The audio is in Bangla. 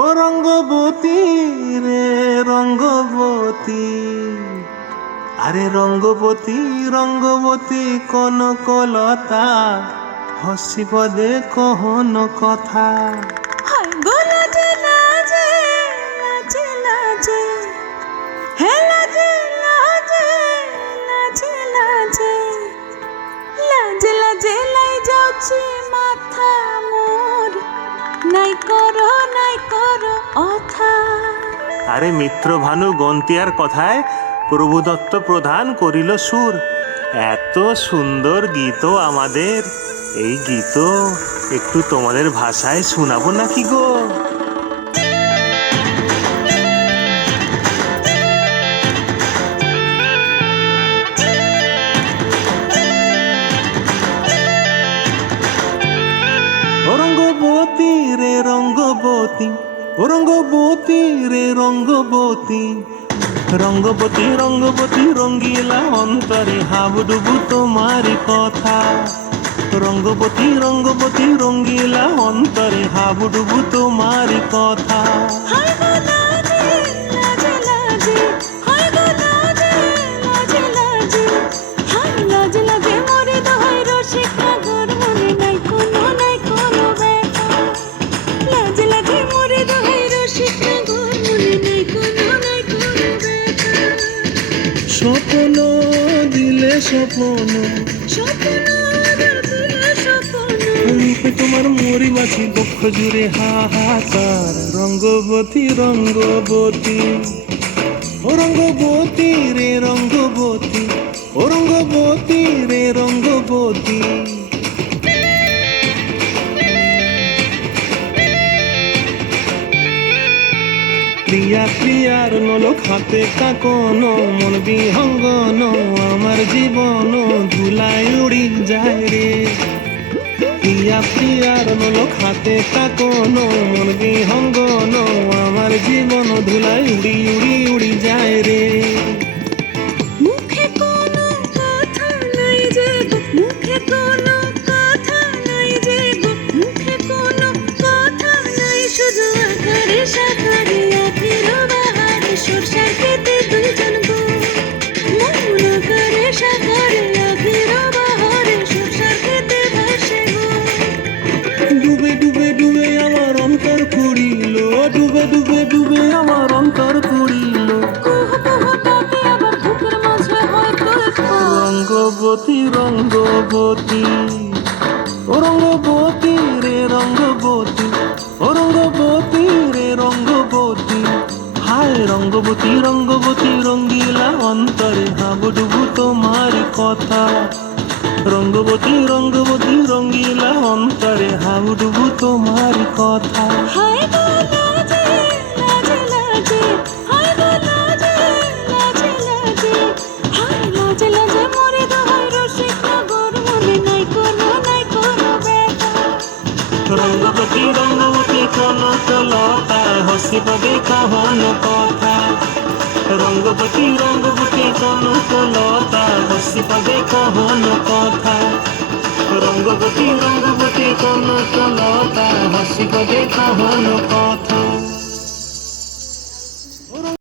ও রঙ্গবতী রে রঙ্গবতী, আরে রঙ্গবতী রঙ্গবতী কনকলতা, হসিব দে কহন কথা। হায় গো লাজে লাজে লাজে লাজে, হে লাজে লাজে লাজে লাজে, লাজে লাজে লাই যাଉଛି মাথা মোর, নাই করো অথা। আরে মিত্র ভানু গন্তিয়ার কথায় প্রভুদত্ত প্রধান করিল সুর। এত সুন্দর গীত আমাদের, এই গীত একটু তোমাদের ভাষায় শোনাবো নাকি গো? ও রঙ্গবতী রে রঙ্গবতী, ও রঙ্গবতী রে রঙ্গবতী, রঙ্গবতী রঙ্গবতী রঙ্গিলা অন্তরে হাবুডুবু তোমার কথা। রঙ্গবতী রঙ্গবতী রঙ্গিলা অন্তরে হাবুডুবু তোমার কথা। হায় গো লাজে লাজে লাজে, হায় গো লাজে লাজে লাজে, হায় লাজে লাজে মরে দোহাই রসিক সাগর, মনে নাই কোনো ব্যথা। লাজে লাজে মরে দোহাই রসিক সাগর, মনে নাই কোনো ব্যথা। স্বপ্ন দিলে স্বপ্ন, স্বপ্ন দিলে স্বপ্ন, রূপে তোমার মরি বাছি বক্ষ জুড়ে হাহাকার। রঙ্গবতী রঙ্গবতী, ও রঙ্গবতী রে রঙ্গবতী, ও রঙ্গবতী রে রঙ্গবতী। প্রিয়া প্রিয়ার নলক হাতে কাকন, মন বিহঙ্গন আমার জীবন ধুলায় উড়ি যায় রে। প্রিয়া প্রিয়ার নলক হাতে কাকন, মন বিহঙ্গন আমার জীবন ধুলায় উড়ি উড়ি উড়ি যায় রে। মুখে কোনো কথা নাই যে গো, মুখে কোনো কথা নাই যে গো, মুখে কোনো কথা নাই, শুধু আকারে সাকারে আখের বাহারে সরষার খেতে দুজন গো। মন আকারে সাকারে আখের বাহারে সরষার খেতে ভাসে গো। ডুবে ডুবে ডুবে আমার অন্তর পুরিল, ডুবে ডুবে ডুবে আমার অন্তর পুরিল। কুহ কুহ ডাকে আবার বুকের মাঝে হয় তোলপাড়। রঙ্গবতী রঙ্গবতী, ও রঙ্গবতী রে রঙ্গবতী, ও রঙ্গবতী রে রঙ্গবতী। হায় রঙ্গবতী রঙ্গবতী রঙ্গিলা অন্তরে হাবুডুবু তোমার কথা। রঙ্গবতী রঙ্গবতী রঙ্গিলা অন্তরে হাবুডুবু তোমার কথা। হায় গো লাজে লাজে লাজে, হায় গো লাজে লাজে লাজে, হায় লাজে লাজে মরে দোহাই রসিক সাগর, মনে নাই কোনো ব্যথা। রঙ্গবতী রঙ্গবতী কনকলতা, হসিব দে কহন কথা। রঙ্গবতী রঙ্গবতী কনকলতা, হসিব দে কহন কথা। রঙ্গবতী রঙ্গবতী কনকলতা, হসিব দে কহন কথা।